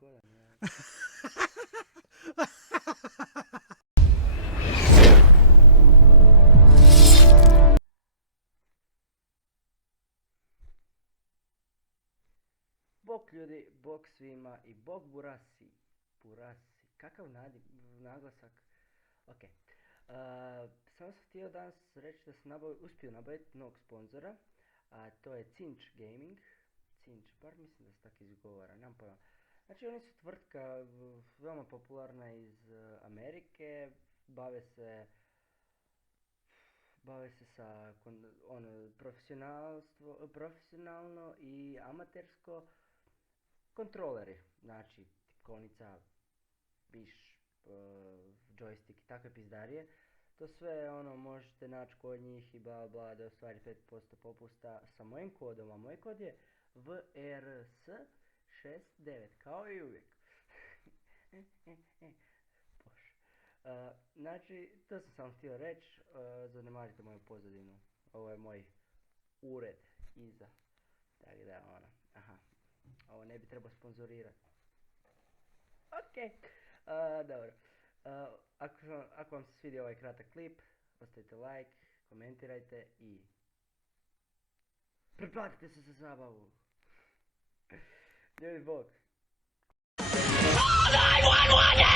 zgodan, ja. Bog ljudi, bog svima i bog Burasi. Burasi. Kakav naglasak? Ok. Samo sam htio danas reći da sam uspio nabaviti novog sponzora. A to je Cinch Gaming. Cinch, bar mislim da se tako izgovara, nemam pojma. Znači oni su tvrtka veoma popularna iz Amerike. Bave se sa profesionalno i amatersko kontroleri, znači tipkovnica, miš, joystick i takve pizdarije. To sve možete naći kod njih i bla bla da ostvari 5% popusta sa mojim kodom, a moj kod je VRS69 kao i uvijek. Bože. Znači, to sam samo htio reći, zanemarite moju pozadinu, ovo je moj ured iza, tako da aha, ovo ne bi trebao sponzorirati. Ok, dobro. Ako vam se svidio ovaj kratak klip, ostavite like, komentirajte i pretplatite se za zabavu. Ljudi bog. 911!